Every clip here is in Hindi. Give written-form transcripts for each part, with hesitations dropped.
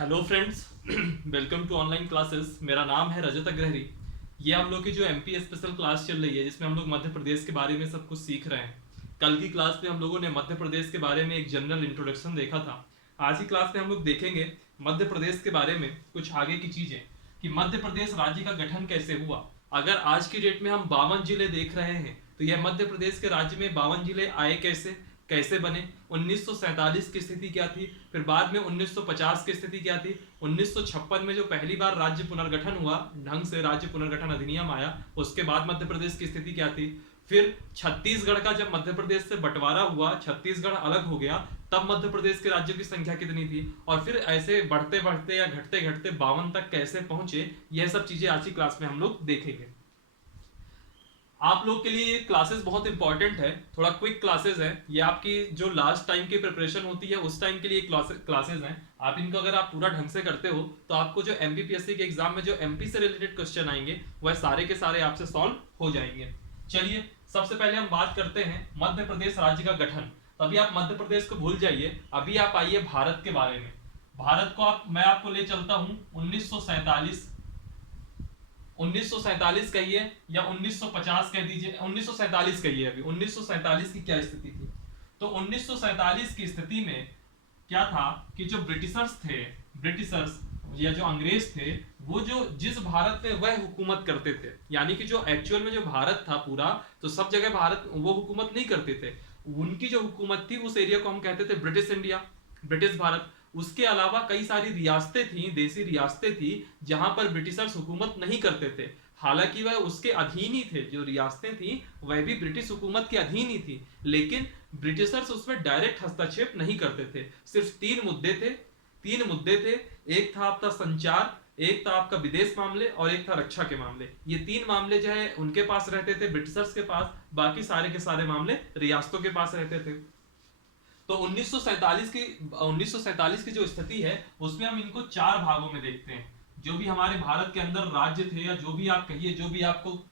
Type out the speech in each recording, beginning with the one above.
Hello friends, welcome to online classes. मेरा नाम है रजत अग्रहरी। ये हम लोग की जो एमपी स्पेशल क्लास चल रही है, जिसमें हम लोग मध्य प्रदेश के बारे में सब कुछ सीख रहे हैं। कल की क्लास में हम लोगों ने मध्य प्रदेश के बारे में एक जनरल इंट्रोडक्शन देखा था। आज की क्लास में हम लोग देखेंगे मध्य प्रदेश के बारे में कुछ आगे की चीजें, कि मध्य प्रदेश राज्य का गठन कैसे हुआ। अगर आज की डेट में हम 52 जिले देख रहे हैं, तो यह मध्य प्रदेश के राज्य में 52 जिले आए कैसे, कैसे बने। 1947 की स्थिति क्या थी, फिर बाद में 1950 की स्थिति क्या थी, 1956 में जो पहली बार राज्य पुनर्गठन हुआ, ढंग से राज्य पुनर्गठन अधिनियम आया, उसके बाद मध्य प्रदेश की स्थिति क्या थी। फिर छत्तीसगढ़ का जब मध्य प्रदेश से बंटवारा हुआ, छत्तीसगढ़ अलग हो गया, तब मध्य प्रदेश के राज्यों की संख्या कितनी थी, और फिर ऐसे बढ़ते बढ़ते या घटते घटते 52 तक कैसे पहुंचे। यह सब चीजें आज की क्लास में हम लोग देखेंगे। आप लोग के लिए ये क्लासेस बहुत इंपॉर्टेंट है, थोड़ा क्विक क्लासेस है। ये आपकी जो लास्ट टाइम की प्रिपरेशन होती है उस टाइम के लिए क्लासेस हैं। आप इनको अगर आप पूरा ढंग से करते हो तो आपको जो एमपीपीएससी के एग्जाम में जो एमपी से रिलेटेड क्वेश्चन आएंगे वह सारे के सारे आपसे सॉल्व हो जाएंगे। चलिए, सबसे पहले हम बात करते हैं मध्य प्रदेश राज्य का गठन। तो अभी आप मध्य प्रदेश को भूल जाइए, अभी आप आइए भारत के बारे में। भारत को मैं आपको ले चलता हूं 1947। 1947 कहिए या 1950 कह दीजिए, 1947 कहिए। अभी 1947 की क्या स्थिति थी, तो 1947 की स्थिति में क्या था कि जो ब्रिटिशर्स थे, ब्रिटिशर्स या जो अंग्रेज थे, वो जो जिस भारत में वह हुकूमत करते थे, यानी कि जो एक्चुअल में जो भारत था पूरा, तो सब जगह भारत वो हुकूमत नहीं करते थे। उनकी जो हुकूमत थी उस एरिया को हम कहते थे ब्रिटिश इंडिया, ब्रिटिश भारत। उसके अलावा कई सारी रियासतें थी, देसी रियासतें थी, जहां पर ब्रिटिशर्स हुकूमत नहीं करते थे। हालांकि वह उसके अधीन ही थे, जो रियासतें थी वह भी ब्रिटिश हुकूमत के अधीन ही थी, लेकिन ब्रिटिशर्स उसमें डायरेक्ट हस्तक्षेप नहीं करते थे। सिर्फ तीन मुद्दे थे, तीन मुद्दे थे। एक था आपका संचार, एक था आपका विदेश मामले, और एक था रक्षा के मामले। ये तीन मामले जो है उनके पास रहते थे, ब्रिटिशर्स के पास। बाकी सारे के सारे मामले रियासतों के पास रहते थे। तो 1947 की जो स्थिति है उसमें हम इनको चार भागों में देखते हैं। जो भी हमारे भारत के अंदर राज्य थे, या जो भी आप कहिए, जो भी आपको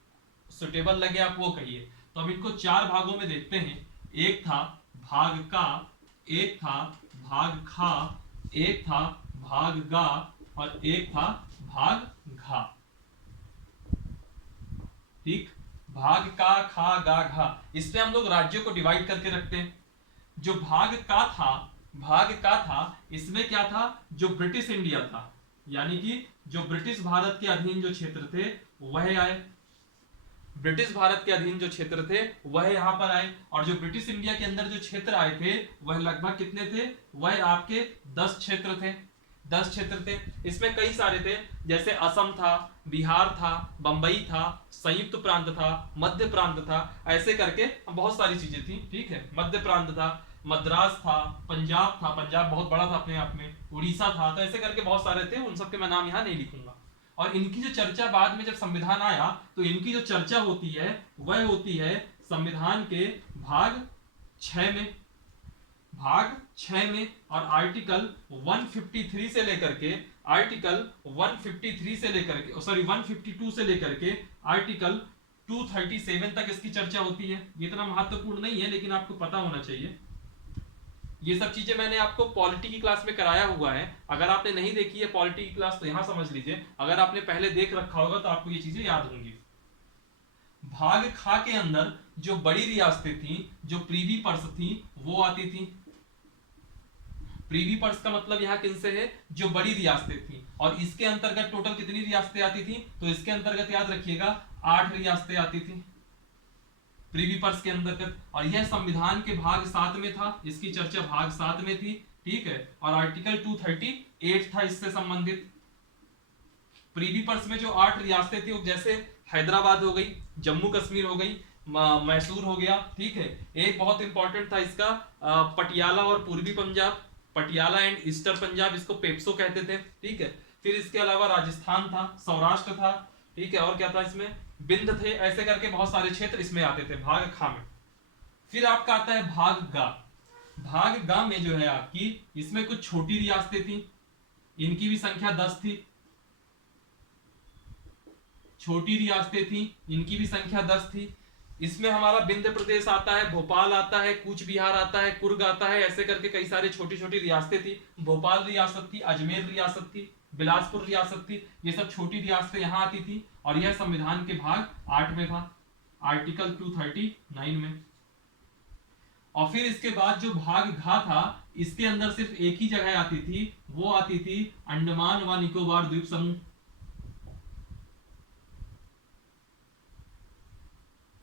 सुटेबल लगे आप वो कहिए, तो हम इनको चार भागों में देखते हैं। एक था भाग का, एक था भाग खा, एक था भाग गा, और एक था भाग घा। ठीक, भाग का, खा, गा, घा, इसमें हम लोग राज्यों को डिवाइड करके रखते हैं। जो भाग का था, इसमें क्या था, जो ब्रिटिश इंडिया था, यानी कि जो ब्रिटिश भारत के अधीन जो क्षेत्र थे वह आए। ब्रिटिश भारत के अधीन जो क्षेत्र थे वह यहां पर आए, और जो ब्रिटिश इंडिया के अंदर जो क्षेत्र आए थे वह लगभग कितने थे, वह आपके 10 क्षेत्र थे। 10 क्षेत्र थे। इसमें कई सारे थे, जैसे असम था, बिहार था, बंबई था, संयुक्त प्रांत था, मध्य प्रांत था, ऐसे करके बहुत सारी चीजें थी। ठीक है, मध्य प्रांत था, मद्रास था, पंजाब था, पंजाब बहुत बड़ा था अपने आप में, उड़ीसा था, तो ऐसे करके बहुत सारे थे। उन सबके मैं नाम यहाँ नहीं लिखूंगा। और इनकी जो चर्चा बाद में जब संविधान आया, तो इनकी जो चर्चा होती है वह होती है संविधान के भाग 6 में, भाग 6 में। और आर्टिकल 153 से लेकर के, आर्टिकल 153 से लेकर के, सॉरी 152 से लेकर के आर्टिकल 237 तक इसकी चर्चा होती है। ये इतना महत्वपूर्ण नहीं है, लेकिन आपको पता होना चाहिए। ये सब चीजें मैंने आपको पॉलिटी की क्लास में कराया हुआ है। अगर आपने नहीं देखी है पॉलिटी की क्लास तो यहां समझ लीजिए, अगर आपने पहले देख रखा होगा तो आपको ये चीजें याद होंगी। भाग खा के अंदर जो बड़ी रियासतें थी, जो प्रीवी पर्स थी, वो आती थी। प्रीवी पर्स का मतलब यहाँ किनसे है, जो बड़ी रियासतें थी। और इसके अंतर्गत टोटल कितनी रियासतें आती थी, तो इसके अंतर्गत याद रखिएगा 8 रियासतें आती थी प्रीवी पर्स के अंतर्गत। और यह संविधान के भाग 7 में था, इसकी चर्चा भाग 7 में थी। ठीक है, और आर्टिकल 238 था इससे संबंधित। प्रीवी पर्स में जो 8 रियासतें थी, जैसे हैदराबाद हो गई, जम्मू कश्मीर हो गई, मैसूर हो गया। ठीक है, एक बहुत इंपॉर्टेंट था इसका पटियाला और पूर्वी पंजाब, पटियाला एंड ईस्टर पंजाब, इसको पेप्सो कहते थे। ठीक है, फिर इसके अलावा राजस्थान था, सौराष्ट्र था। ठीक है, और क्या था इसमें, बिंद थे। ऐसे करके बहुत सारे क्षेत्र इसमें आते थे भाग खा में। फिर आपका आता है भाग गा। भाग गा में जो है आपकी, इसमें कुछ छोटी रियासतें थी, इनकी भी संख्या 10 थी। छोटी रियासतें थी, इनकी भी संख्या 10 थी। इसमें हमारा विंध्य प्रदेश आता है, भोपाल आता है, कूच बिहार आता है, कुर्ग आता है, ऐसे करके कई सारे छोटी छोटी रियासतें थी। भोपाल रियासत थी, अजमेर रियासत थी, बिलासपुर रियासत थी, ये सब छोटी रियासतें यहाँ आती थी। और यह संविधान के भाग 8 में था, आर्टिकल 239 में। और फिर इसके बाद जो भाग घ था, इसके अंदर सिर्फ एक ही जगह आती थी, वो आती थी अंडमान व निकोबार द्वीप समूह।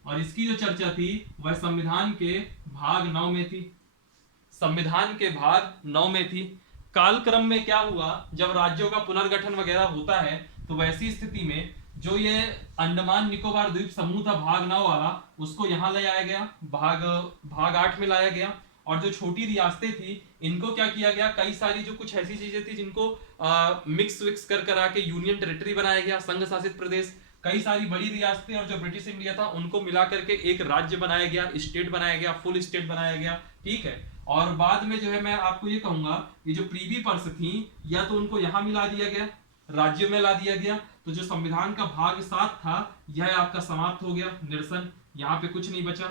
और इसकी जो चर्चा थी वह संविधान के भाग 9 में थी, संविधान के भाग 9 में थी। कालक्रम में क्या हुआ, जब राज्यों का पुनर्गठन वगैरह होता है तो वैसी स्थिति में जो ये अंडमान निकोबार द्वीप समूह था भाग 9 वाला, उसको यहाँ ले आया गया, भाग 8 में लाया गया। और जो छोटी रियासतें थी इनको क्या किया गया, कई सारी जो कुछ ऐसी चीजें थी जिनको मिक्स विक्स कर करा के यूनियन टेरिटरी बनाया गया, संघ शासित प्रदेश। कई सारी बड़ी रियासतें और जो ब्रिटिश इंडिया था उनको मिला करके एक राज्य बनाया गया, स्टेट बनाया गया, फुल स्टेट बनाया गया, ठीक है। और बाद में जो है मैं आपको ये कहूंगा, ये जो प्रीवी पर्स थी या तो उनको यहां मिला दिया गया, राज्यों में ला दिया गया, तो जो संविधान का भाग 7 था यह आपका समाप्त हो गया, निरसन, यहां पे कुछ नहीं बचा।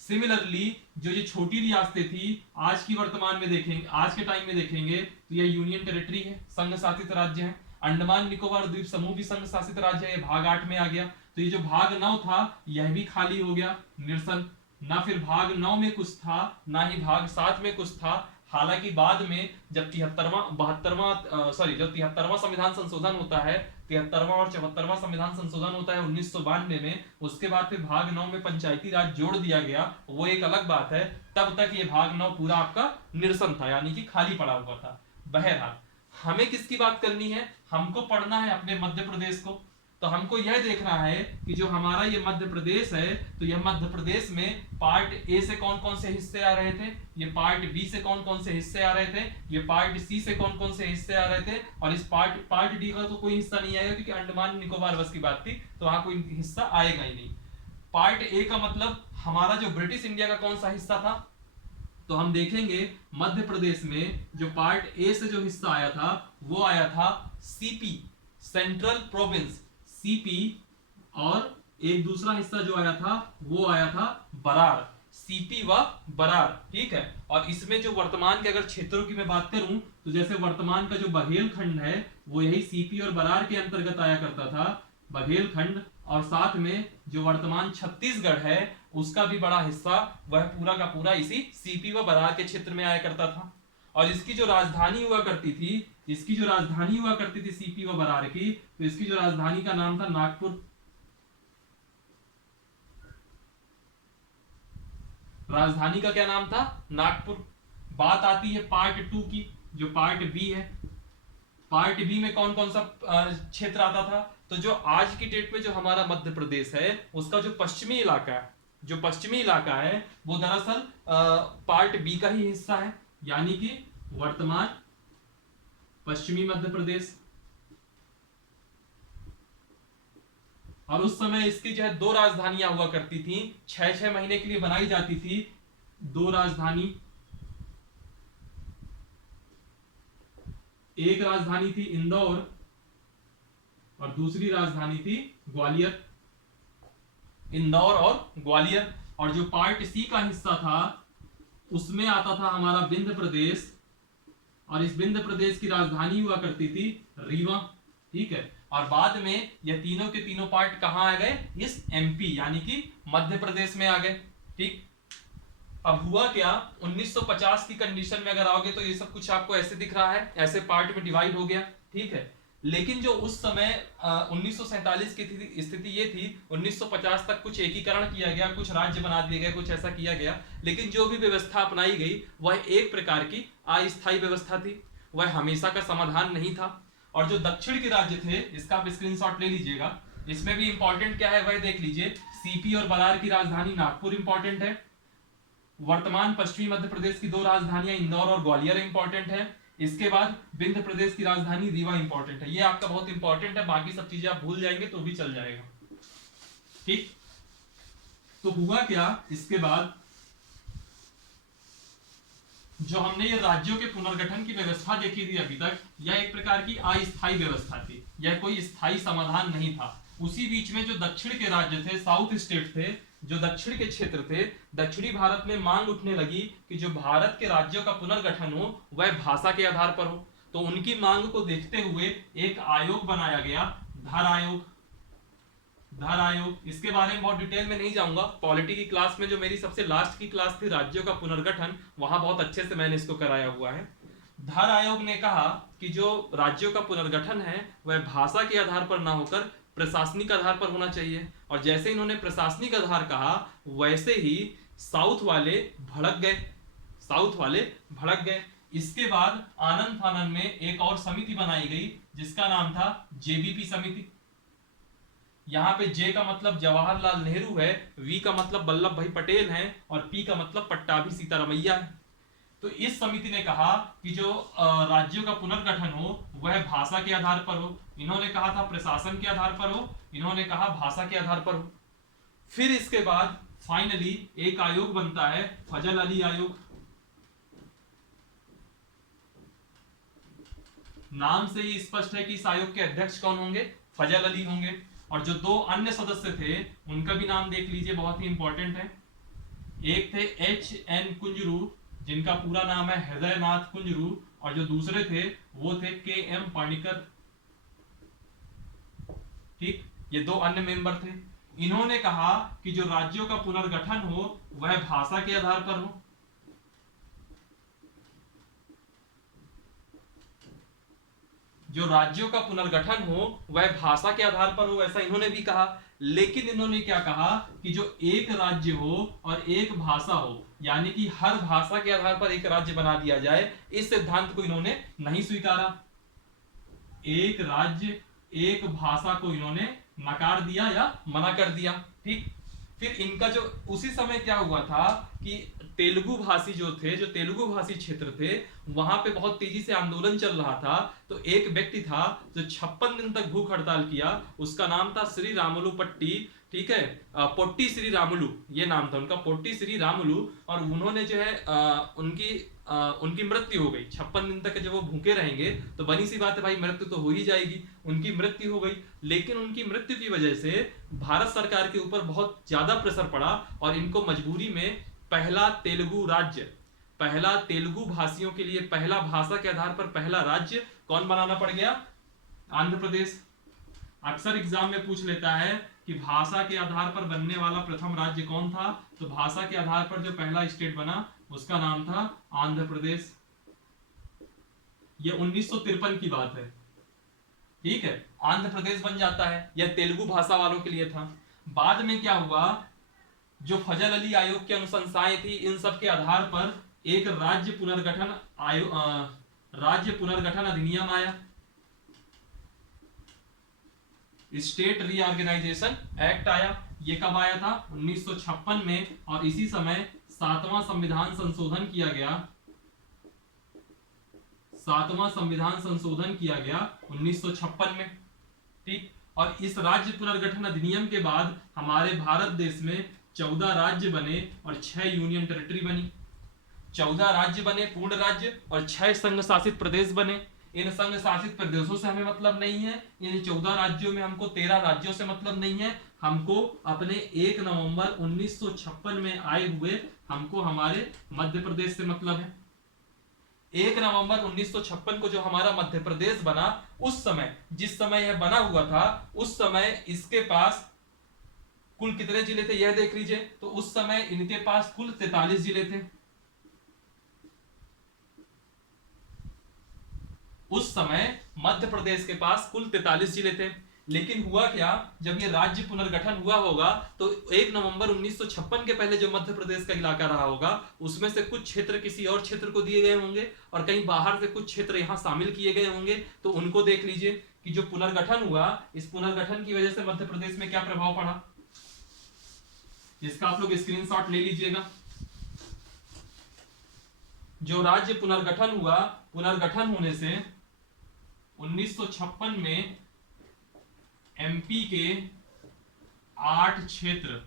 सिमिलरली जो ये छोटी रियासतें थी आज की वर्तमान में देखेंगे, आज के टाइम में देखेंगे तो यह यूनियन टेरिटरी है, संघ शासित राज्य है। अंडमान निकोबार द्वीप समूह भी संघ शासित राज्य है, ये भाग 8 में आ गया। तो ये जो भाग 9 था यह भी खाली हो गया, निरसन। ना फिर भाग 9 में कुछ था, ना ही भाग 7 में कुछ था। हालांकि बाद में जब 73वां संविधान संशोधन होता है, 73वां और 74वां संविधान संशोधन होता है 1992 में, उसके बाद फिर भाग 9 में पंचायती राज जोड़ दिया गया, वो एक अलग बात है। तब तक ये भाग 9 पूरा आपका निरसन था, यानी कि खाली पड़ा हुआ था। बहरहाल हमें किसकी बात करनी है, हमको पढ़ना है अपने मध्य प्रदेश को। तो हमको यह देखना है कि जो हमारा ये मध्य प्रदेश है, तो यह मध्य प्रदेश में पार्ट ए से कौन कौन से हिस्से आ रहे थे, ये पार्ट बी से कौन कौन से हिस्से आ रहे थे, ये पार्ट सी से कौन कौन से हिस्से आ रहे थे, और इस पार्ट डी का तो कोई हिस्सा नहीं आएगा क्योंकि अंडमान निकोबार बस की बात थी, तो वहां कोई हिस्सा आएगा ही नहीं। पार्ट ए का मतलब हमारा जो ब्रिटिश इंडिया का कौन सा हिस्सा था, तो हम देखेंगे मध्य प्रदेश में जो पार्ट ए से जो हिस्सा आया था वो आया था सीपी, सेंट्रल प्रोविंस, सीपी। और एक दूसरा हिस्सा जो आया था वो आया था बरार, सीपी व बरार, ठीक है। और इसमें जो वर्तमान के अगर क्षेत्रों की मैं बात करूं तो जैसे वर्तमान का जो बघेलखंड है वो यही सीपी और बरार के अंतर्गत आया करता था, बघेलखंड। और साथ में जो वर्तमान छत्तीसगढ़ है उसका भी बड़ा हिस्सा वह पूरा का पूरा इसी सीपी व बरार के क्षेत्र में आया करता था। और इसकी जो राजधानी हुआ करती थी, सीपी व बरार की, तो इसकी जो राजधानी का नाम था नागपुर। राजधानी का क्या नाम था, नागपुर। बात आती है पार्ट 2 की, जो पार्ट बी है। पार्ट बी में कौन कौन सा क्षेत्र आता था, तो जो आज की डेट में जो हमारा मध्य प्रदेश है उसका जो पश्चिमी इलाका है, वो दरअसल पार्ट बी का ही हिस्सा है, यानी कि वर्तमान पश्चिमी मध्य प्रदेश। और उस समय इसकी जो है 2 राजधानियां हुआ करती थी, 6-6 महीने के लिए बनाई जाती थी 2 राजधानी। एक राजधानी थी इंदौर और दूसरी राजधानी थी ग्वालियर, इंदौर और ग्वालियर। और जो पार्ट सी का हिस्सा था उसमें आता था हमारा विंध्य प्रदेश, और इस विंध्य प्रदेश की राजधानी हुआ करती थी रीवा, ठीक है। और बाद में ये तीनों के तीनों पार्ट कहां आ गए, इस एमपी यानी कि मध्य प्रदेश में आ गए, ठीक। अब हुआ क्या, 1950 की कंडीशन में अगर आओगे तो ये सब कुछ आपको ऐसे दिख रहा है, ऐसे पार्ट में डिवाइड हो गया, ठीक है। लेकिन जो उस समय 1947 की स्थिति ये थी, 1950 तक कुछ एकीकरण किया गया, कुछ राज्य बना दिए गए, कुछ ऐसा किया गया, लेकिन जो भी व्यवस्था अपनाई गई वह एक प्रकार की अस्थायी व्यवस्था थी, वह हमेशा का समाधान नहीं था। और जो दक्षिण के राज्य थे, इसका आप स्क्रीनशॉट ले लीजिएगा, इसमें भी इंपॉर्टेंट क्या है वह देख लीजिए। सीपी और बरार की राजधानी नागपुर इंपॉर्टेंट है, वर्तमान पश्चिमी मध्य प्रदेश की 2 राजधानियां इंदौर और ग्वालियर इंपॉर्टेंट है, इसके बाद विंध्य प्रदेश की राजधानी रीवा इंपॉर्टेंट है। ये आपका बहुत इंपॉर्टेंट है, बाकी सब चीजें आप भूल जाएंगे तो भी चल जाएगा, ठीक। तो हुआ क्या, इसके बाद जो हमने ये राज्यों के पुनर्गठन की व्यवस्था देखी थी अभी तक, यह एक प्रकार की अस्थायी व्यवस्था थी, यह कोई स्थायी समाधान नहीं था। उसी बीच में जो दक्षिण के राज्य थे, साउथ स्टेट थे, जो दक्षिण के क्षेत्र थे, दक्षिणी भारत में मांग उठने लगी कि जो भारत के राज्यों का पुनर्गठन हो वह भाषा के आधार पर हो। तो उनकी मांग को देखते हुए एक आयोग बनाया गया, धर आयोग। धर आयोग, इसके बारे में बहुत डिटेल में नहीं जाऊंगा, पॉलिटी की क्लास में जो मेरी सबसे लास्ट की क्लास थी राज्यों का पुनर्गठन, वहां बहुत अच्छे से मैंने इसको कराया हुआ है। धर आयोग ने कहा कि जो राज्यों का पुनर्गठन है वह भाषा के आधार पर ना होकर प्रशासनिक आधार पर होना चाहिए। और जैसे इन्होंने प्रशासनिक आधार कहा वैसे ही साउथ वाले भड़क गए, साउथ वाले भड़क गए। इसके बाद आनंद फानन में एक और समिति बनाई गई जिसका नाम था जेबीपी समिति। यहाँ पे जे का मतलब जवाहरलाल नेहरू है, वी का मतलब वल्लभ भाई पटेल है और पी का मतलब पट्टाभी सीतारमैया है। तो इस समिति ने कहा कि जो राज्यों का पुनर्गठन हो वह भाषा के आधार पर हो। इन्होंने कहा था प्रशासन के आधार पर हो, इन्होंने कहा भाषा के आधार पर हो। फिर इसके बाद फाइनली एक आयोग बनता है, फजल अली आयोग। नाम से ही स्पष्ट है कि इस आयोग के अध्यक्ष कौन होंगे, फजल अली होंगे। और जो दो अन्य सदस्य थे उनका भी नाम देख लीजिए, बहुत ही इंपॉर्टेंट है। एक थे H.N. कुंजरू, जिनका पूरा नाम है हृदयनाथ कुंजरू, और जो दूसरे थे वो थे K.M. पाणिकर। ठीक, ये दो अन्य मेंबर थे। इन्होंने कहा कि जो राज्यों का पुनर्गठन हो वह भाषा के आधार पर हो। जो राज्यों का पुनर्गठन हो वह भाषा के आधार पर हो, ऐसा इन्होंने भी कहा। लेकिन इन्होंने क्या कहा कि जो एक राज्य हो और एक भाषा हो, यानी कि हर भाषा के आधार पर एक राज्य बना दिया जाए, इस सिद्धांत को इन्होंने नहीं स्वीकारा। एक राज्य एक भाषा को इन्होंने नकार दिया या मना कर दिया। ठीक, फिर इनका जो उसी समय क्या हुआ था कि तेलुगु भाषी जो थे, जो तेलुगु भाषी क्षेत्र थे, वहां पे बहुत तेजी से आंदोलन चल रहा था। तो एक व्यक्ति था जो 56 दिन तक भूख हड़ताल किया, उसका नाम था श्री रामुलु पट्टी। ठीक है, पोट्टी श्री रामुलु ये नाम था उनका, पोट्टी श्री रामुलु। और उन्होंने जो है उनकी मृत्यु हो गई। 56 दिन तक जब वो भूखे रहेंगे तो बनी सी बात है भाई, मृत्यु तो हो ही जाएगी। उनकी मृत्यु हो गई, लेकिन उनकी मृत्यु की वजह से भारत सरकार के ऊपर बहुत ज्यादा प्रेशर पड़ा और इनको मजबूरी में पहला तेलुगु राज्य, पहला तेलुगु भाषियों के लिए पहला भाषा के आधार पर पहला राज्य कौन बनाना पड़ गया, आंध्र प्रदेश। अक्सर एग्जाम में पूछ लेता है कि भाषा के आधार पर बनने वाला प्रथम राज्य कौन था, तो भाषा के आधार पर जो पहला स्टेट बना उसका नाम था आंध्र प्रदेश। ये 1953 की बात है। ठीक है, आंध्र प्रदेश बन जाता है। यह तेलुगु भाषा वालों के लिए था। बाद में क्या हुआ, जो फजल अली आयोग की अनुशंसाएं थी, इन सब के आधार पर एक राज्य पुनर्गठन राज्य पुनर्गठन अधिनियम आया, स्टेट रीऑर्गेनाइजेशन एक्ट आया। ये कब आया था, 1956 में। और इसी समय 7वां संविधान संशोधन किया गया, 7वां संविधान संशोधन किया गया 1956 में। ठीक, और इस राज्य पुनर्गठन अधिनियम के बाद हमारे भारत देश में 14 राज्य बने और 6 यूनियन टेरिटरी बनी। 14 राज्य बने पूर्ण राज्य और 6 संघ शासित प्रदेश बने। इन संघ शासित प्रदेशों से हमें मतलब नहीं है, इन 14 राज्यों में हमको 13 राज्यों से मतलब नहीं है। हमको अपने 1 नवंबर 1956 में आए हुए हमको हमारे मध्य प्रदेश से मतलब है। 1 नवंबर 1956 को जो हमारा मध्य प्रदेश बना, उस समय जिस समय यह बना हुआ था, उस समय इसके पास कुल कितने जिले थे यह देख लीजिए। तो उस समय इनके पास कुल 43 जिले थे। उस समय मध्य प्रदेश के पास कुल 43 जिले थे। लेकिन हुआ क्या, जब ये राज्य पुनर्गठन हुआ होगा तो 1 नवंबर 1956 के पहले जो मध्य प्रदेश का इलाका रहा होगा, उसमें से कुछ क्षेत्र किसी और क्षेत्र को दिए गए होंगे और कहीं बाहर से कुछ क्षेत्र यहां शामिल किए गए होंगे। तो उनको देख लीजिए कि जो पुनर्गठन हुआ, इस पुनर्गठन की वजह से मध्य प्रदेश में क्या प्रभाव पड़ा, इसका आप लोग स्क्रीनशॉट ले लीजिएगा। जो राज्य पुनर्गठन हुआ, पुनर्गठन होने से 1956 में एमपी के 8 क्षेत्र,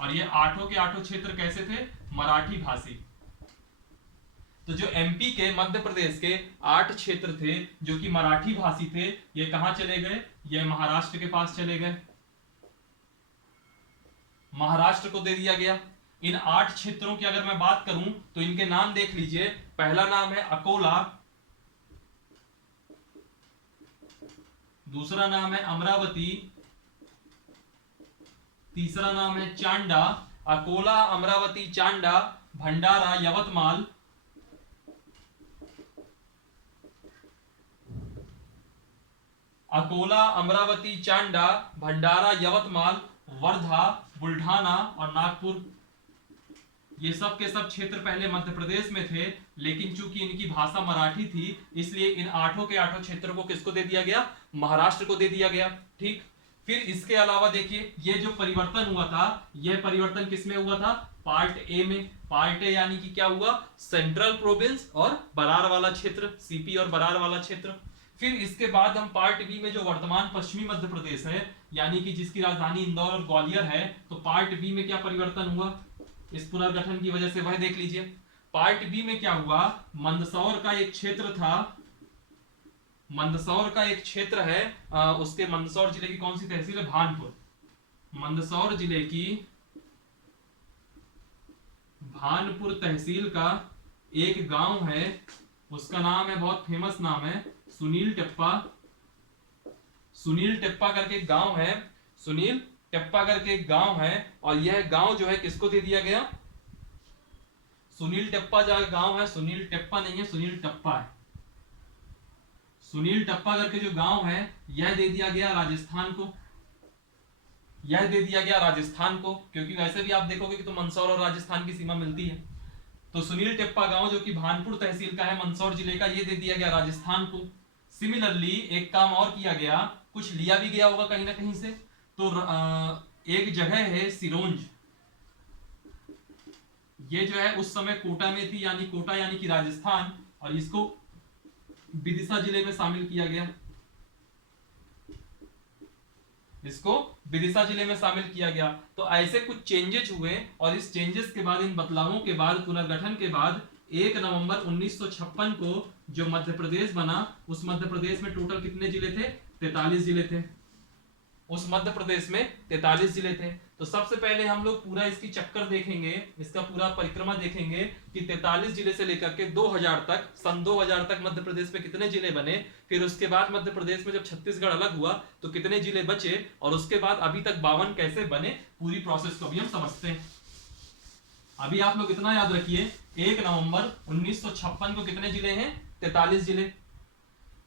और ये आठों के आठों क्षेत्र कैसे थे, मराठी भाषी। तो जो एमपी के, मध्य प्रदेश के 8 क्षेत्र थे जो कि मराठी भाषी थे, ये कहां चले गए? ये महाराष्ट्र के पास चले गए, महाराष्ट्र को दे दिया गया। इन 8 क्षेत्रों की अगर मैं बात करूं तो इनके नाम देख लीजिए। पहला नाम है अकोला, दूसरा नाम है अमरावती, तीसरा नाम है चांडा। अकोला, अमरावती, चांडा, भंडारा, यवतमाल, अकोला, अमरावती, चांडा, भंडारा, यवतमाल, वर्धा, बुल्ढाना और नागपुर। ये सब के सब क्षेत्र पहले मध्य प्रदेश में थे, लेकिन चूंकि इनकी भाषा मराठी थी इसलिए इन 8 के 8 क्षेत्रों को किसको दे दिया गया? महाराष्ट्र को दे दिया गया। ठीक, फिर इसके अलावा देखिए ये जो परिवर्तन हुआ था, यह परिवर्तन किसमें हुआ था? पार्ट ए में। पार्ट ए यानी कि क्या हुआ? सेंट्रल प्रोविंस और बरार वाला क्षेत्र, सीपी और बरार वाला क्षेत्र। फिर इसके बाद हम पार्ट बी में जो वर्तमान पश्चिमी मध्य प्रदेश है, यानी कि जिसकी राजधानी इंदौर और ग्वालियर है, तो पार्ट बी में क्या परिवर्तन हुआ इस पुनर्गठन की वजह से, वह देख लीजिए। पार्ट बी में क्या हुआ? मंदसौर का एक क्षेत्र था, मंदसौर का एक क्षेत्र है, उसके मंदसौर जिले की कौन सी तहसील है? भानपुर। मंदसौर जिले की भानपुर तहसील का एक गांव है, उसका नाम है, बहुत फेमस नाम है, सुनील टेप्पा। सुनील टेप्पा करके एक गांव है, सुनील टेप्पा करके एक गांव है, और यह गांव जो है किसको दे दिया गया? सुनील टेप्पा जो गांव है, सुनील टेप्पा नहीं है, सुनील टप्पा है। सुनील टप्पा करके जो गांव है यह दे दिया गया राजस्थान को, यह दे दिया गया राजस्थान को, क्योंकि वैसे भी आप देखोगे कि तो मंदसौर और राजस्थान की सीमा मिलती है। तो सुनील टेप्पा गांव जो कि भानपुर तहसील का है, मंदसौर जिले का, ये दे दिया गया राजस्थान को। सिमिलरली एक काम और किया गया, कुछ लिया भी गया होगा कहीं ना कहीं से, तो एक जगह है सिरोंज, ये जो है उस समय कोटा में थी, यानी कोटा यानी कि राजस्थान, और इसको विदिशा जिले में शामिल किया गया, इसको विदिशा जिले में शामिल किया गया। तो ऐसे कुछ चेंजेस हुए, और इस चेंजेस के बाद, इन बदलावों के बाद, पुनर्गठन के बाद 1 नवंबर 1956 को जो मध्य प्रदेश बना, उस मध्य प्रदेश में टोटल कितने जिले थे? 43 जिले थे। उस मध्य प्रदेश में 43 जिले थे। तो सबसे पहले हम लोग पूरा इसकी चक्कर देखेंगे, इसका पूरा परिक्रमा देखेंगे कि 43 जिले से लेकर के 2000 तक, सन 2000 तक मध्य प्रदेश में कितने जिले बने। फिर उसके बाद मध्य प्रदेश में जब छत्तीसगढ़ अलग हुआ तो कितने जिले बचे, और उसके बाद अभी तक 52 कैसे बने, पूरी प्रोसेस को भी हम समझते हैं। अभी आप लोग इतना याद रखिए, 1 नवंबर 1956 को कितने जिले हैं? 43 जिले।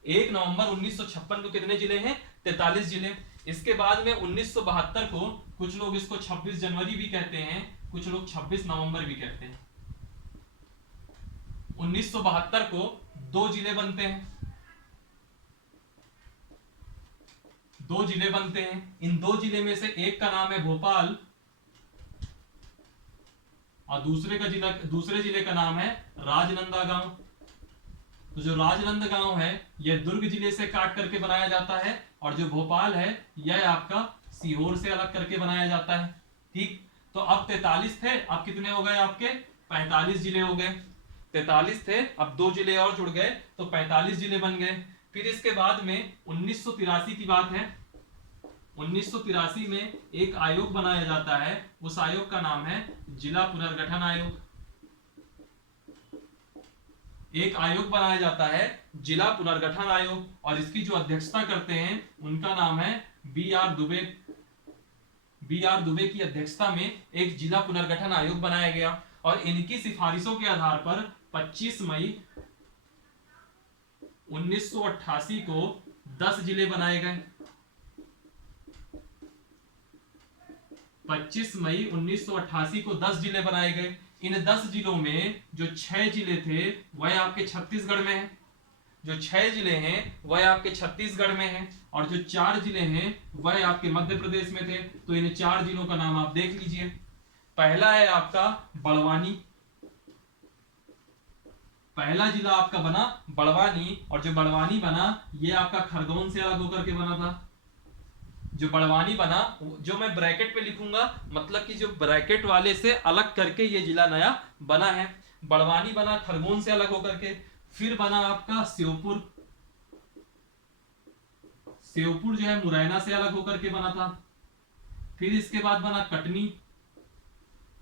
1 नवंबर 1956 को कितने जिले हैं? 43 जिले। इसके बाद में 1972 को, कुछ लोग इसको 26 जनवरी भी कहते हैं, कुछ लोग 26 नवंबर भी कहते हैं। 1972 को 2 जिले बनते हैं, 2 जिले बनते हैं। इन 2 जिले में से एक का नाम है भोपाल, और दूसरे जिले का नाम है राजनांदगांव। तो जो राजनांदगांव है यह दुर्ग जिले से काट करके बनाया जाता है, और जो भोपाल है यह आपका सीहोर से अलग करके बनाया जाता है। ठीक, तो अब 43 थे, अब कितने हो गए आपके? 45 जिले हो गए। 43 थे, अब 2 जिले और जुड़ गए तो 45 जिले बन गए। फिर इसके बाद में 1983 की बात है। 1983 में एक आयोग बनाया जाता है, उस आयोग का नाम है जिला पुनर्गठन आयोग। एक आयोग बनाया जाता है जिला पुनर्गठन आयोग, और इसकी जो अध्यक्षता करते हैं उनका नाम है बी.आर. दुबे। बी.आर. दुबे की अध्यक्षता में एक जिला पुनर्गठन आयोग बनाया गया, और इनकी सिफारिशों के आधार पर 25 मई 1988 को 10 जिले बनाए गए। 25 मई 1988 को 10 जिले बनाए गए। इन 10 जिलों में जो 6 जिले थे वह आपके छत्तीसगढ़ में हैं, जो 6 जिले हैं वह आपके छत्तीसगढ़ में हैं, और जो 4 जिले हैं वह आपके मध्य प्रदेश में थे। तो इन 4 जिलों का नाम आप देख लीजिए। पहला है आपका बड़वानी, पहला जिला आपका बना बड़वानी, और जो बड़वानी बना ये आपका खरगोन से अलग होकर के बना था। जो बड़वानी बना, जो मैं ब्रैकेट पे लिखूंगा, मतलब कि जो ब्रैकेट वाले से अलग करके ये जिला नया बना है। बड़वानी बना खरगोन से अलग होकर के, फिर बना आपका श्योपुर, श्योपुर जो है मुरैना से अलग होकर के बना था, फिर इसके बाद बना कटनी,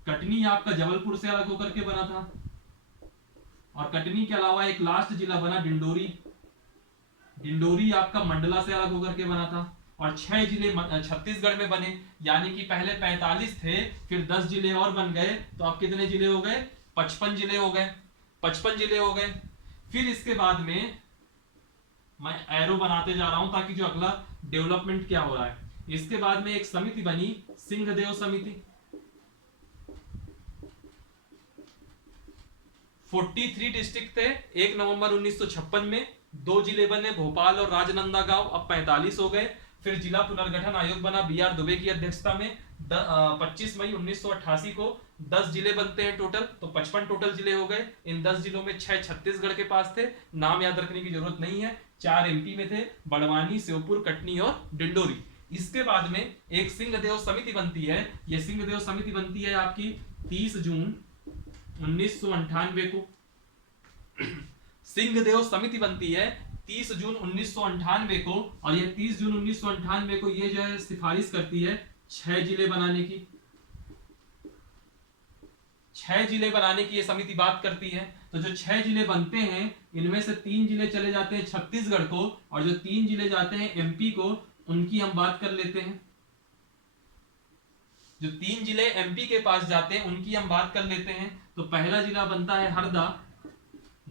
कटनी आपका जबलपुर से अलग होकर के बना था, और कटनी के अलावा एक लास्ट जिला बना डिंडोरी, डिंडोरी आपका मंडला से अलग होकर के बना था, और 6 जिले छत्तीसगढ़ में बने, यानी कि पहले 45 थे, फिर 10 जिले और बन गए, तो अब कितने जिले हो गए? 55 जिले हो गए, 55 जिले हो गए। फिर इसके बाद में मैं एरो बनाते जा रहा हूं ताकि जो अगला डेवलपमेंट क्या हो रहा है। इसके बाद में एक समिति बनी, सिंहदेव समिति, 43 डिस्ट्रिक्ट थे 1 नवंबर 1956 में, 2 जिले बने भोपाल और राजनांदगांव, अब 45 हो गए। फिर जिला पुनर्गठन आयोग बना बी.आर. दुबे की अध्यक्षता में, 25 मई 1988 को 10 जिले बनते हैं टोटल, तो 55 टोटल जिले हो गए। इन 10 जिलों में 6 छत्तीसगढ़ के पास थे, नाम याद रखने की जरूरत नहीं है, 4 एमपी में थे, बड़वानी, श्योपुर, कटनी और डिंडोरी। इसके बाद में एक सिंहदेव समिति बनती है, यह सिंहदेव समिति बनती है आपकी 30 जून 1998 को। सिंहदेव समिति बनती है 30 जून 1998 को, और ये 30 जून 1998 को ये जो है सिफारिश करती है 6 जिले बनाने की, 6 जिले बनाने की ये समिति बात करती है। तो जो 6 जिले बनते हैं इनमें से 3 जिले चले जाते हैं छत्तीसगढ़ को, और जो 3 जिले जाते हैं एमपी को, उनकी हम बात कर लेते हैं। जो 3 जिले एमपी के पास जाते हैं उनकी हम बात कर लेते हैं। तो पहला जिला बनता है हरदा,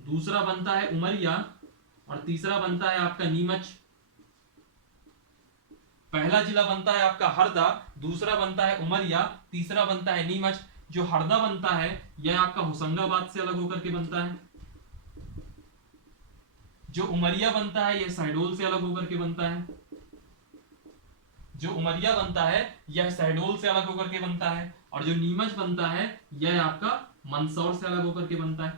दूसरा बनता है उमरिया, और तीसरा बनता है आपका नीमच। पहला जिला बनता है आपका हरदा, दूसरा बनता है उमरिया, तीसरा बनता है नीमच। जो हरदा बनता है यह आपका होशंगाबाद से अलग होकर के बनता है, जो उमरिया बनता है यह शहडोल से अलग होकर के बनता है, जो उमरिया बनता है यह शहडोल से अलग होकर के बनता है, और जो नीमच बनता है यह आपका मंदसौर से अलग होकर के बनता है।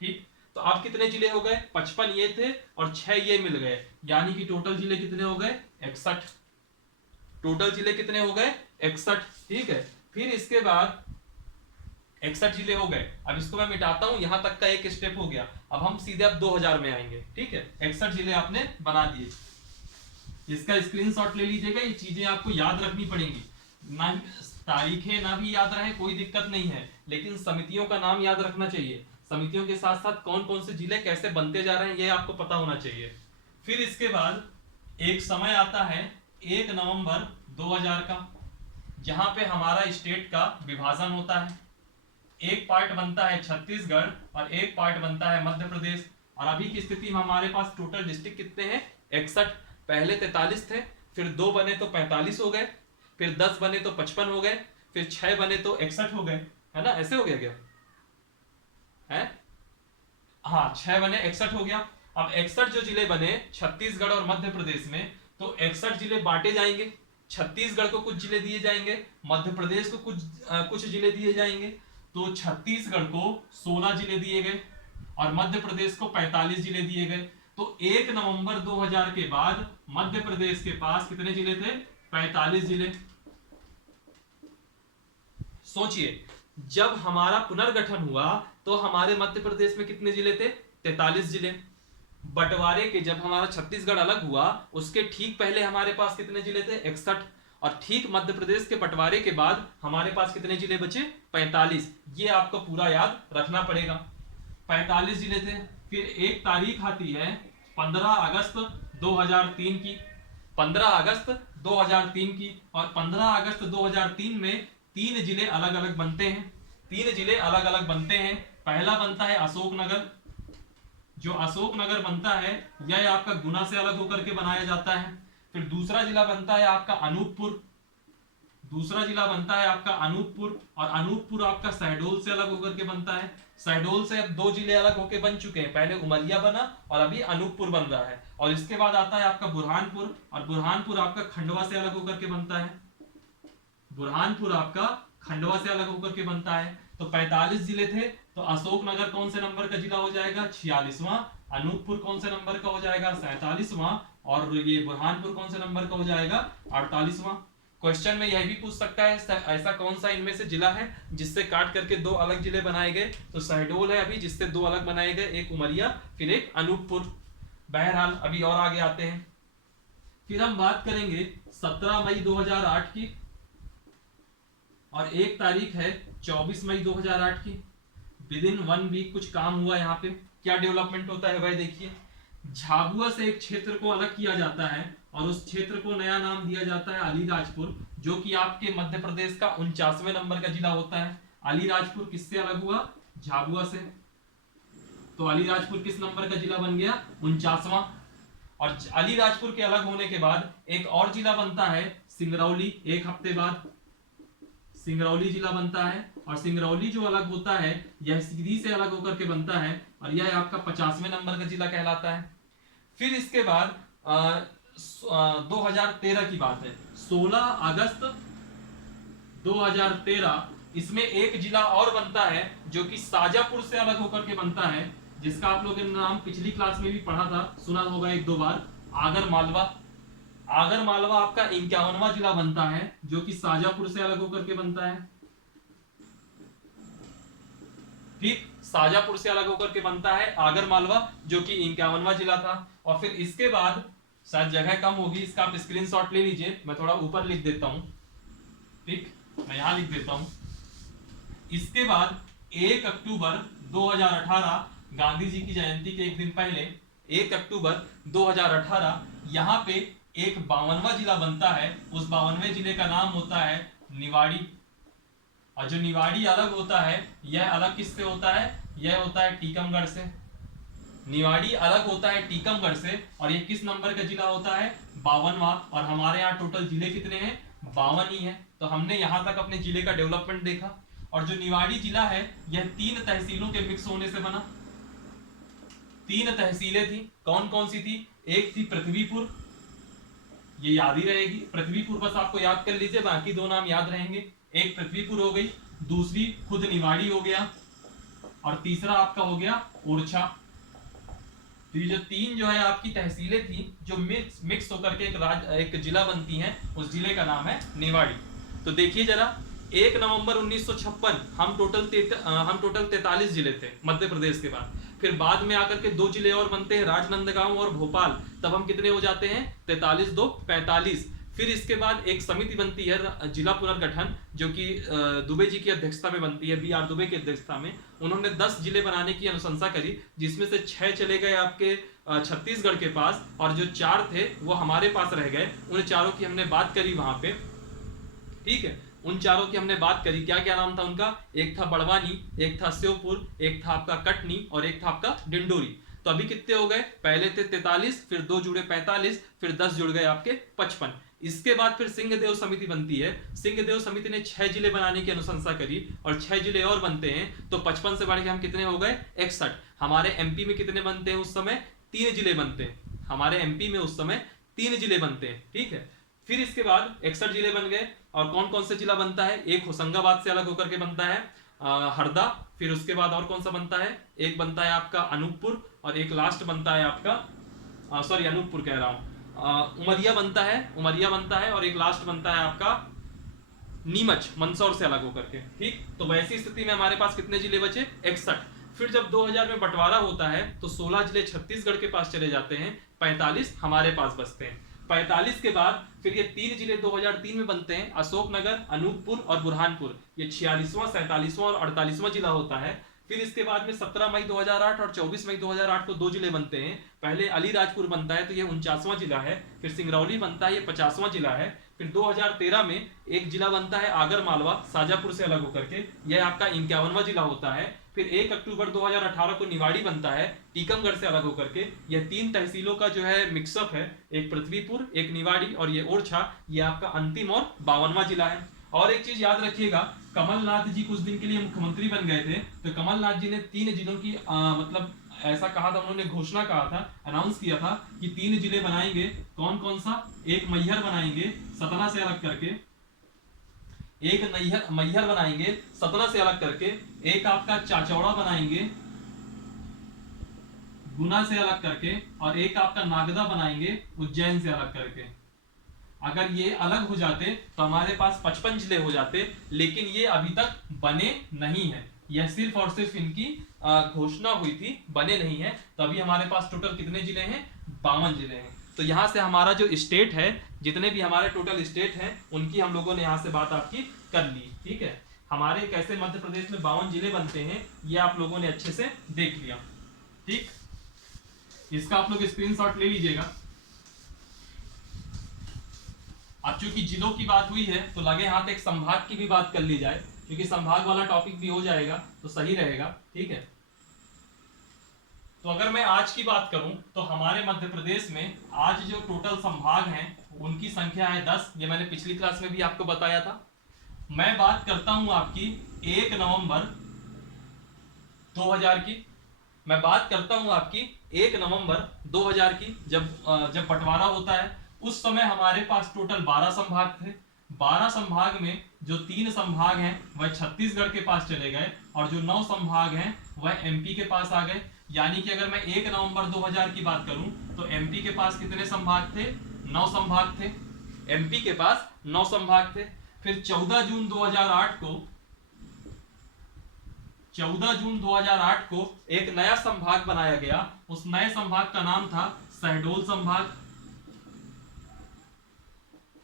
ठीक, तो आप कितने जिले हो गए? 55 ये थे और 6 ये मिल गए, यानी कि टोटल जिले कितने हो गए? 61। टोटल जिले कितने हो गए? 61। ठीक है, फिर इसके बाद 61 जिले हो गए। अब इसको मैं मिटाता हूं, यहां तक का एक स्टेप हो गया। अब हम सीधे अब 2000 में आएंगे। ठीक है, 61 जिले आपने बना दिए, इसका स्क्रीनशॉट ले लीजिएगा। ये चीजें आपको याद रखनी पड़ेंगी, ना तारीखें ना भी याद रहे कोई दिक्कत नहीं है, लेकिन समितियों का नाम याद रखना चाहिए। समितियों के साथ साथ कौन कौन से जिले कैसे बनते जा रहे हैं ये आपको पता होना चाहिए। फिर इसके बाद एक समय आता है 1 नवंबर 2000 का, जहां पे हमारा स्टेट का विभाजन होता है। एक पार्ट बनता है छत्तीसगढ़ और एक पार्ट बनता है मध्य प्रदेश। और अभी की स्थिति में हमारे पास टोटल डिस्ट्रिक्ट कितने हैं? 61। पहले 43 थे, फिर 2 बने तो 45 हो गए, फिर 10 बने तो 55 हो गए, फिर 6 बने तो 61 हो गए, है ना? ऐसे हो गया क्या है? हाँ, 6 बने 61 हो गया। अब 61 जो जिले बने छत्तीसगढ़ और मध्य प्रदेश में, तो 61 जिले बांटे जाएंगे। छत्तीसगढ़ को कुछ जिले दिए जाएंगे, मध्य प्रदेश को कुछ जिले दिए जाएंगे। तो छत्तीसगढ़ को 16 जिले दिए गए और मध्य प्रदेश को 45 जिले दिए गए। तो 1 नवंबर 2000 के बाद मध्य प्रदेश के पास कितने जिले थे? 45 जिले। सोचिए, जब हमारा पुनर्गठन हुआ तो हमारे मध्य प्रदेश में कितने जिले थे? 43 जिले। बंटवारे के जब हमारा छत्तीसगढ़ अलग हुआ उसके ठीक पहले हमारे पास कितने जिले थे? 61। और ठीक मध्य प्रदेश के बंटवारे के बाद हमारे पास कितने जिले बचे? 45। ये आपको पूरा याद रखना पड़ेगा। 45 जिले थे। फिर एक तारीख आती है 15 अगस्त 2003 की, 15 अगस्त 2003 की। और 15 अगस्त 2003 में 3 जिले अलग अलग बनते हैं। 3 जिले अलग अलग बनते हैं। पहला बनता है अशोकनगर। जो अशोकनगर बनता है यह आपका गुना से अलग होकर के बनाया जाता है। फिर दूसरा जिला बनता है आपका अनूपपुर। दूसरा जिला बनता है आपका अनूपपुर, और अनूपपुर आपका शहडोल से अलग होकर के बनता है। शहडोल से अब 2 जिले अलग होकर बन चुके हैं, पहले उमरिया बना और अभी अनूपपुर बन रहा है। और इसके बाद आता है आपका बुरहानपुर, और बुरहानपुर आपका खंडवा से अलग होकर के बनता है। बुरहानपुर आपका खंडवा से अलग होकर के बनता है। तो 45 जिले थे। तो अशोकनगर कौन से नंबर का जिला हो जाएगा? 46वां। अनूपपुर कौन से नंबर का हो जाएगा? 47वां। और ये बुरहानपुर कौन से नंबर का हो जाएगा? 48वां। क्वेश्चन में यह भी पूछ सकता है ऐसा कौन सा इनमें से जिला है जिससे काट करके दो अलग जिले बनाए गए, तो शहडोल है अभी जिससे दो अलग बनाए गए, एक उमरिया फिर एक अनूपपुर। बहरहाल अभी और आगे आते हैं। फिर हम बात करेंगे 17 मई 2008 की, और एक तारीख है 24 मई 2008 की। विद इन 1 वीक कुछ काम हुआ यहाँ पे। क्या डेवलपमेंट होता है भाई देखिए, झाबुआ से एक क्षेत्र को अलग किया जाता है और उस क्षेत्र को नया नाम दिया जाता है अलीराजपुर, जो कि आपके मध्य प्रदेश का 49वें नंबर का जिला होता है। अलीराजपुर किससे अलग हुआ? झाबुआ से। तो अलीराजपुर किस नंबर का जिला बन गया? 49वां। और अलीराजपुर के अलग होने के बाद एक और जिला बनता है सिंगरौली, एक हफ्ते बाद सिंगरौली जिला बनता है। और सिंगरौली जो अलग होता है यह सीधी से अलग होकर के बनता है और यह आपका 50वें नंबर का जिला कहलाता है। फिर इसके बाद 2013 की बात है, 16 अगस्त 2013, इसमें एक जिला और बनता है जो कि शाजापुर से अलग होकर के बनता है, जिसका आप लोगों ने नाम पिछली क्लास में भी पढ़ा था, सुना होगा एक दो बार, आगर मालवा। आगर मालवा आपका 51वां जिला बनता है जो कि शाजापुर से अलग होकर के बनता है। ठीक, शाजापुर से अलग होकर के बनता है आगर मालवा जो कि 51वां जिला था। और फिर इसके बाद शायद जगह कम होगी, इसका आप स्क्रीनशॉट ले लीजिए, मैं थोड़ा ऊपर लिख देता हूं। ठीक, मैं यहां लिख देता हूं। इसके बाद 1 अक्टूबर 2018, गांधी जी की जयंती के एक दिन पहले 1 अक्टूबर 2018 यहां पे एक 52वां जिला बनता है। उस 52वें जिले का नाम होता है निवाड़ी। और जो निवाड़ी अलग होता है यह अलग किससे होता है? यह होता है टीकमगढ़ से। निवाड़ी अलग होता है टीकमगढ़ से और ये किस नंबर का जिला होता है? 52वां। और हमारे यहाँ टोटल जिले कितने हैं? 52 ही है। तो हमने यहाँ तक अपने जिले का डेवलपमेंट देखा। और जो निवाड़ी जिला है यह 3 तहसीलों के मिक्स होने से बना। 3 तहसीलें थी, कौन कौन सी थी? एक थी पृथ्वीपुर, ये याद ही रहेगी, पृथ्वीपुर बस आपको याद कर लीजिए, बाकी दो नाम याद रहेंगे। एक पृथ्वीपुर हो गई, दूसरी खुद निवाड़ी हो गया, और तीसरा आपका हो गया ओरछा। तो ये जो 3 जो है आपकी तहसीलें थी जो मिक्स होकर के एक जिला बनती हैं, उस जिले का नाम है निवाड़ी। तो देखिए जरा, 1 नवंबर 1956 हम टोटल 43 जिले थे मध्य प्रदेश के बाद। फिर बाद में आकर के 2 जिले और बनते हैं, राजनांदगांव और भोपाल, तब हम कितने हो जाते हैं? 43 2 45। फिर इसके बाद एक समिति बनती है जिला पुनर्गठन, जो कि दुबे जी की अध्यक्षता में बनती है, BR दुबे की अध्यक्षता में। उन्होंने 10 जिले बनाने की अनुशंसा करी, जिसमें से 6 चले गए आपके छत्तीसगढ़ के पास, और जो 4 थे वो हमारे पास रह गए। उन चारों की हमने बात करी वहां पे। ठीक है, उन चारों की हमने बात करी, क्या क्या नाम था उनका? एक था बड़वानी, एक था श्योपुर, एक था आपका कटनी और एक था आपका डिंडोरी। तो अभी कितने हो गए? पहले थे 43, फिर 2 जुड़े 45, फिर 10 जुड़ गए आपके 55। इसके बाद फिर सिंहदेव समिति बनती है। सिंहदेव समिति ने 6 जिले बनाने की अनुशंसा करी और 6 जिले और बनते हैं, तो 55 से बढ़ के हम कितने हो गए? 61। हमारे एमपी में कितने बनते हैं उस समय? 3 जिले बनते हैं। हमारे एमपी में उस समय 3 जिले बनते हैं। ठीक है, फिर इसके बाद 61 जिले बन गए। और कौन कौन से जिला बनता है? एक होशंगाबाद से अलग होकर के बनता है हरदा। फिर उसके बाद और कौन सा बनता है? एक बनता है आपका अनूपपुर, और एक लास्ट बनता है आपका सॉरी अनूपपुर कह रहा हूं, उमरिया बनता है, उमरिया बनता है, और एक लास्ट बनता है आपका नीमच, मंदसौर से अलग होकर के। ठीक, तो वैसी स्थिति में हमारे पास कितने जिले बचे? 61। फिर जब 2000 में बंटवारा होता है तो 16 जिले छत्तीसगढ़ के पास चले जाते हैं, 45 हमारे पास बचते हैं। 45 के बाद फिर ये 3 जिले 2003 में बनते हैं, अशोकनगर, अनूपपुर और बुरहानपुर। ये 46वां, 47वां और 48वां जिला होता है। फिर इसके बाद में 17 मई 2008 और 24 मई 2008 को 2 जिले बनते हैं। पहले अलीराजपुर बनता है, तो ये 49वां जिला है। फिर सिंगरौली बनता है, ये 50वां जिला है। फिर 2013 में एक जिला बनता है आगर मालवा, शाजापुर से अलग होकर के, यह आपका 51वां जिला होता है। फिर 1 अक्टूबर 2018 को निवाड़ी बनता है, टीकमगढ़ से अलग होकर के। यह 3 तहसीलों का जो है मिक्सअप है, एक पृथ्वीपुर, एक निवाड़ी और ये ओरछा। ये आपका अंतिम और 52वां जिला है। और एक चीज याद रखिएगा, कमलनाथ जी कुछ दिन के लिए मुख्यमंत्री बन गए थे, तो कमलनाथ जी ने 3 जिलों की मतलब ऐसा कहा था, उन्होंने घोषणा कहा था, अनाउंस किया था कि 3 जिले बनाएंगे। कौन कौन सा? एक मैहर बनाएंगे सतना से अलग करके, एक मैहर बनाएंगे सतना से अलग करके, एक आपका चाचौड़ा बनाएंगे गुना से अलग करके, और एक आपका नागदा बनाएंगे उज्जैन से अलग करके। अगर ये अलग हो जाते तो हमारे पास 55 जिले हो जाते, लेकिन ये अभी तक बने नहीं है। यह सिर्फ और सिर्फ इनकी घोषणा हुई थी, बने नहीं है। तो अभी हमारे पास टोटल कितने जिले हैं? 52 जिले हैं। तो यहाँ से हमारा जो स्टेट है, जितने भी हमारे टोटल स्टेट हैं, उनकी हम लोगों ने यहाँ से बात आपकी कर ली। ठीक है, हमारे कैसे मध्य प्रदेश में 52 जिले बनते हैं ये आप लोगों ने अच्छे से देख लिया। ठीक, इसका आप लोग स्क्रीनशॉट ले लीजिएगा। अब चूंकि जिलों की बात हुई है तो लगे हाथ एक संभाग की भी बात कर ली जाए, क्योंकि संभाग वाला टॉपिक भी हो जाएगा तो सही रहेगा। ठीक है, तो अगर मैं आज की बात करूं तो हमारे मध्य प्रदेश में आज जो टोटल संभाग हैं उनकी संख्या है 10। ये मैंने पिछली क्लास में भी आपको बताया था। मैं बात करता हूं आपकी 1 नवंबर 2000 की। मैं बात करता हूं आपकी 1 नवंबर 2000 की, जब बंटवारा होता है उस समय हमारे पास टोटल 12 संभाग थे। 12 संभाग में जो 3 संभाग हैं वह छत्तीसगढ़ के पास चले गए और जो 9 संभाग हैं वह एमपी के पास आ गए। यानी कि अगर मैं 1 नवंबर 2000 की बात करूं तो एमपी के पास कितने संभाग थे? 9 संभाग थे। एमपी के पास 9 संभाग थे। फिर 14 जून 2008 को एक नया संभाग बनाया गया। उस नए संभाग का नाम था शहडोल संभाग।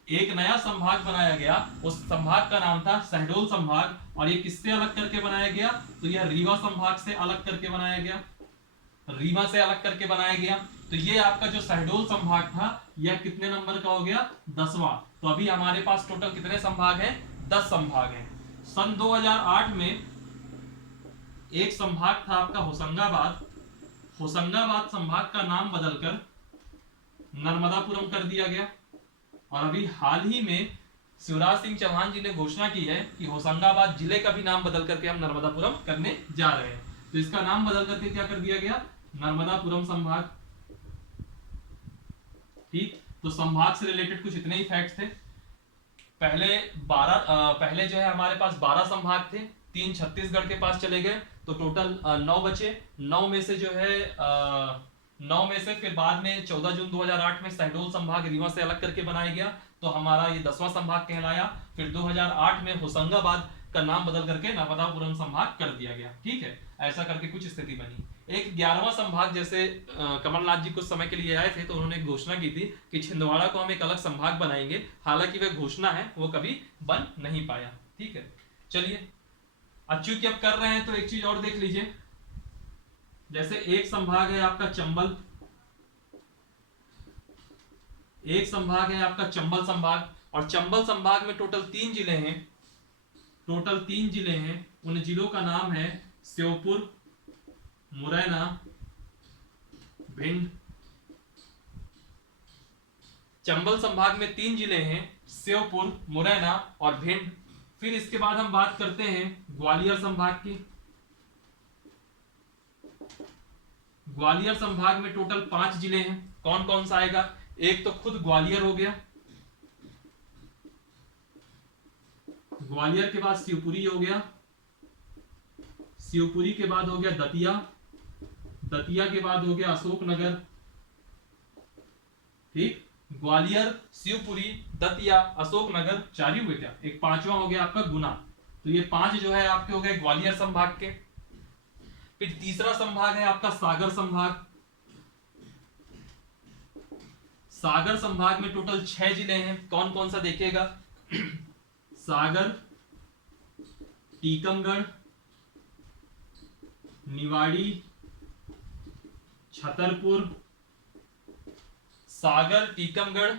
एक नया संभाग बनाया गया, उस संभाग का नाम था शहडोल संभाग। और ये किससे अलग करके बनाया गया? तो यह रीवा संभाग से अलग करके बनाया गया। रीवा से अलग करके बनाया गया। तो ये आपका जो शहडोल संभाग था यह कितने नंबर का हो गया? 10वां। तो अभी हमारे पास टोटल कितने संभाग हैं? 10 संभाग हैं। सन 2008 में एक संभाग था आपका होशंगाबाद। होशंगाबाद संभाग का नाम बदलकर नर्मदापुरम कर दिया गया। और अभी हाल ही में शिवराज सिंह चौहान जी ने घोषणा की है कि होशंगाबाद जिले का भी नाम बदल करके हम नर्मदापुरम करने जा रहे हैं। तो इसका नाम बदल करके क्या कर दिया गया? नर्मदापुरम संभाग। ठीक, तो संभाग से रिलेटेड कुछ इतने ही फैक्ट्स थे। पहले जो है हमारे पास 12 संभाग थे, 3 छत्तीसगढ़ के पास चले गए, तो टोटल 9 बचे। 9 में से जो है 9 में से फिर बाद में 14 जून 2008 में शहडोल संभाग रीवा से अलग करके बनाया गया, तो हमारा ये 10वां संभाग कहलाया। फिर 2008 में होशंगाबाद का नाम बदल करके नर्मदापुरम संभाग कर दिया गया। ठीक है, ऐसा करके कुछ स्थिति बनी। एक 11वां संभाग, जैसे कमलनाथ जी कुछ समय के लिए आए थे तो उन्होंने घोषणा की थी कि छिंदवाड़ा को हम एक अलग संभाग बनाएंगे। हालांकि वह घोषणा है वो कभी बन नहीं पाया। ठीक है, चलिए अब चूंकि अब कर रहे हैं तो एक चीज और देख लीजिए। जैसे एक संभाग है आपका चंबल, एक संभाग है आपका चंबल संभाग, और चंबल संभाग में टोटल 3 जिले हैं। टोटल 3 जिले हैं। उन जिलों का नाम है श्योपुर, मुरैना, भिंड। चंबल संभाग में 3 जिले हैं, श्योपुर, मुरैना और भिंड। फिर इसके बाद हम बात करते हैं ग्वालियर संभाग की। ग्वालियर संभाग में टोटल 5 जिले हैं। कौन कौन सा आएगा? एक तो खुद ग्वालियर हो गया, ग्वालियर के बाद शिवपुरी हो गया, शिवपुरी के बाद हो गया दतिया, दतिया के बाद हो गया अशोकनगर। ठीक, ग्वालियर, शिवपुरी, दतिया, अशोकनगर, 4 ही हुए क्या? एक 5वां हो गया आपका गुना। तो ये 5 जो है आपके हो गए ग्वालियर संभाग के। फिर तीसरा संभाग है आपका सागर संभाग। सागर संभाग में टोटल 6 जिले हैं। कौन कौन सा देखिएगा? सागर, टीकमगढ़, निवाड़ी, छतरपुर। सागर, टीकमगढ़,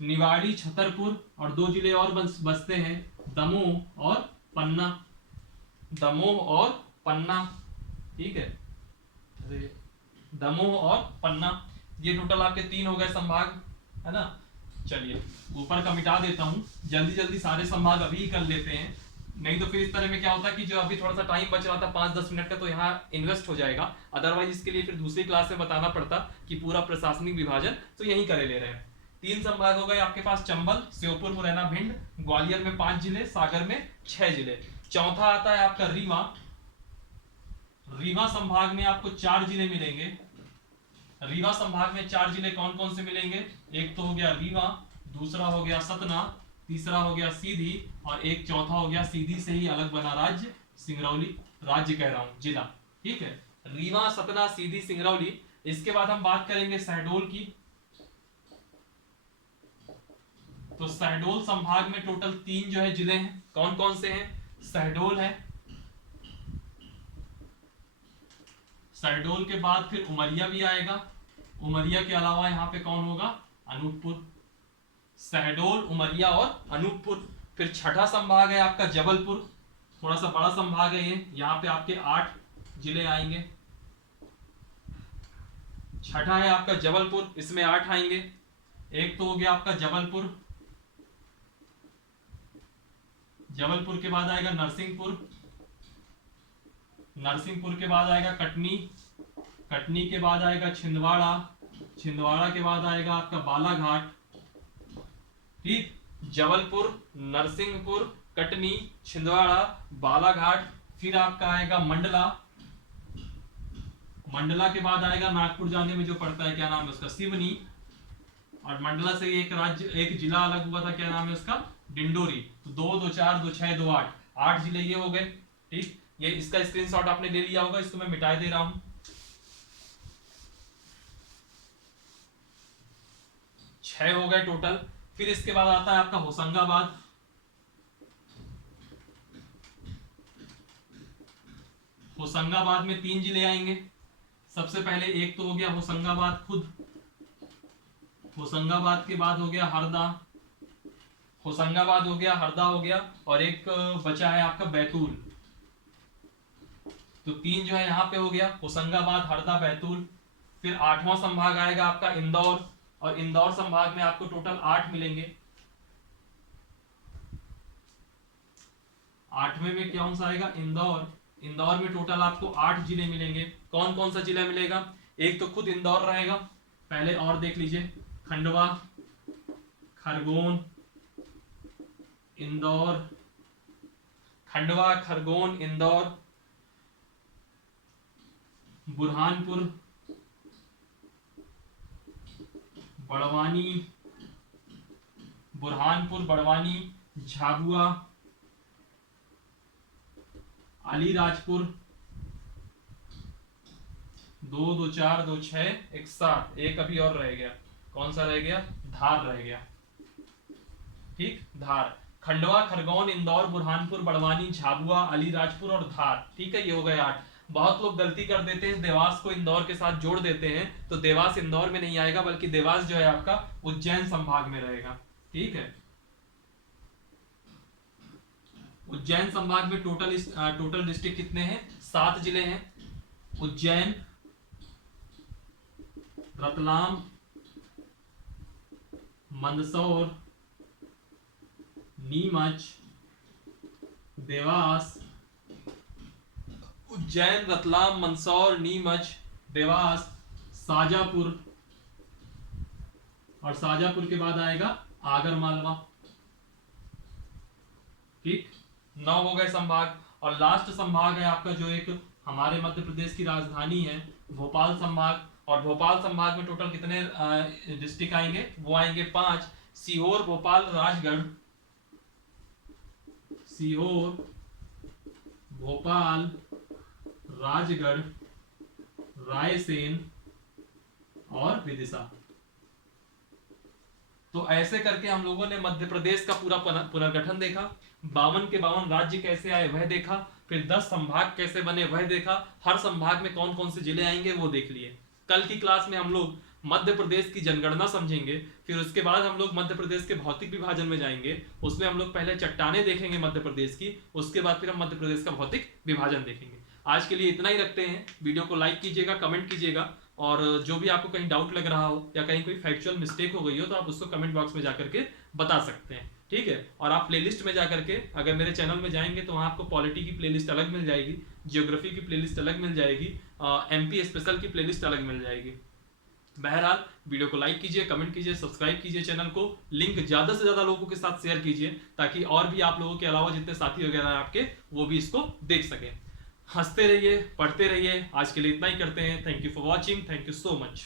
निवाड़ी, छतरपुर और 2 जिले और बचते हैं, दमोह और पन्ना। दमोह और पन्ना। ठीक है, दमोह और पन्ना, ये टोटल आपके 3 हो गए संभाग, है ना। चलिए ऊपर का मिटा देता हूं, जल्दी जल्दी सारे संभाग अभी कर लेते हैं, नहीं तो फिर इस तरह में क्या होता है कि जो अभी थोड़ा सा टाइम बच रहा था 5-10 मिनट का, तो यहाँ इन्वेस्ट हो जाएगा। अदरवाइज इसके लिए फिर दूसरी क्लास में बताना पड़ता कि पूरा प्रशासनिक विभाजन तो यही करे ले रहे हैं। 3 संभाग हो गए आपके पास, चंबल, श्योपुर, मुरैना, भिंड। ग्वालियर में 5 जिले, सागर में 6 जिले। चौथा आता है आपका रीवा। रीवा संभाग में आपको 4 जिले मिलेंगे। रीवा संभाग में 4 जिले कौन कौन से मिलेंगे? एक तो हो गया रीवा, दूसरा हो गया सतना, तीसरा हो गया सीधी, और एक चौथा हो गया सीधी से ही अलग बना राज्य सिंगरौली। राज्य कह रहा हूं, जिला। ठीक है, रीवा, सतना, सीधी, सिंगरौली। इसके बाद हम बात करेंगे शहडोल की। तो शहडोल संभाग में टोटल 3 जो है जिले हैं। कौन कौन से हैं? शहडोल है, शहडोल के बाद फिर उमरिया भी आएगा। उमरिया के अलावा यहाँ पे कौन होगा? अनूपपुर। शहडोल, उमरिया और अनूपपुर। फिर छठा संभाग है आपका जबलपुर, थोड़ा सा बड़ा संभाग है ये, यहाँ पे आपके 8 जिले आएंगे। छठा है आपका जबलपुर, इसमें 8 आएंगे। एक तो हो गया आपका जबलपुर, जबलपुर के बाद आएगा नरसिंहपुर, नरसिंहपुर के बाद आएगा कटनी, कटनी के बाद आएगा छिंदवाड़ा, छिंदवाड़ा के बाद आएगा आपका बालाघाट। ठीक, जबलपुर, नरसिंहपुर, कटनी, छिंदवाड़ा, बालाघाट। फिर आपका आएगा मंडला, मंडला के बाद आएगा नागपुर जाने में जो पड़ता है, क्या नाम है उसका? सिवनी। और मंडला से एक राज्य, एक जिला अलग हुआ था, क्या नाम है उसका? डिंडोरी। तो 2, 2, 4, 2, 6, 2, 8, 8 जिले ये हो गए। ठीक, ये इसका स्क्रीनशॉट आपने ले लिया होगा, इसको मैं मिटा दे रहा हूं। 6 हो गए टोटल। फिर इसके बाद आता है आपका होशंगाबाद। होशंगाबाद में 3 जिले आएंगे। सबसे पहले एक तो हो गया होशंगाबाद खुद, होशंगाबाद के बाद हो गया हरदा, होशंगाबाद हो गया, हरदा हो गया, और एक बचा है आपका बैतूल। तो 3 जो है यहाँ पे हो गया, होशंगाबाद, हरदा, बैतूल। फिर 8वां संभाग आएगा आपका इंदौर, और इंदौर संभाग में आपको टोटल 8 मिलेंगे। 8वें में कौन सा आएगा? इंदौर। इंदौर में टोटल आपको 8 जिले मिलेंगे। कौन कौन सा जिला मिलेगा? एक तो खुद इंदौर रहेगा, पहले और देख लीजिए, खंडवा, खरगोन, इंदौर, खंडवा, खरगोन, इंदौर, बुरहानपुर, बड़वानी, बुरहानपुर, बड़वानी, झाबुआ, अलीराजपुर, 2, 2, 4, 2, 6, 1, 7। एक अभी और रह गया, कौन सा रह गया? धार रह गया। ठीक, धार। खंडवा, खरगोन, इंदौर, बुरहानपुर, बड़वानी, झाबुआ, अलीराजपुर और धार। ठीक है, ये हो गए 8। बहुत लोग गलती कर देते हैं, देवास को इंदौर के साथ जोड़ देते हैं, तो देवास इंदौर में नहीं आएगा, बल्कि देवास जो है आपका उज्जैन संभाग में रहेगा। ठीक है, उज्जैन संभाग में टोटल डिस्ट्रिक्ट कितने हैं? 7 जिले हैं। उज्जैन, रतलाम, मंदसौर, नीमच, देवास। उज्जैन, रतलाम, मंदसौर, नीमच, देवास, शाजापुर, और शाजापुर के बाद आएगा आगर मालवा। ठीक, 9 हो गए संभाग। और लास्ट संभाग है आपका जो एक हमारे मध्य प्रदेश की राजधानी है, भोपाल संभाग। और भोपाल संभाग में टोटल कितने डिस्ट्रिक्ट आएंगे? वो आएंगे 5, सीहोर, भोपाल, राजगढ़, सीहोर, भोपाल, राजगढ़, रायसेन और विदिशा। तो ऐसे करके हम लोगों ने मध्य प्रदेश का पूरा पुनर्गठन देखा, 52 के 52 राज्य कैसे आए वह देखा, फिर 10 संभाग कैसे बने वह देखा, हर संभाग में कौन कौन से जिले आएंगे वो देख लिए। कल की क्लास में हम लोग मध्य प्रदेश की जनगणना समझेंगे, फिर उसके बाद हम लोग मध्य प्रदेश के भौतिक विभाजन में जाएंगे। उसमें हम लोग पहले चट्टानें देखेंगे मध्य प्रदेश की, उसके बाद फिर हम मध्य प्रदेश का भौतिक विभाजन देखेंगे। आज के लिए इतना ही रखते हैं। वीडियो को लाइक कीजिएगा, कमेंट कीजिएगा, और जो भी आपको कहीं डाउट लग रहा हो या कहीं कोई फैक्चुअल मिस्टेक हो गई हो तो आप उसको कमेंट बॉक्स में जाकर के बता सकते हैं। ठीक है, और आप प्लेलिस्ट में जाकर के अगर मेरे चैनल में जाएंगे तो वहाँ आपको पॉलिटी की प्लेलिस्ट अलग मिल जाएगी, जियोग्राफी की प्लेलिस्ट अलग मिल जाएगी, एमपी स्पेशल की प्लेलिस्ट अलग मिल जाएगी। बहरहाल वीडियो को लाइक कीजिए, कमेंट कीजिए, सब्सक्राइब कीजिए चैनल को, लिंक ज्यादा से ज्यादा लोगों के साथ शेयर कीजिए ताकि और भी आप लोगों के अलावा जितने साथी वगैरह हैं आपके वो भी इसको देख सकें। हंसते रहिए, पढ़ते रहिए। आज के लिए इतना ही करते हैं। Thank you for watching, thank you so much.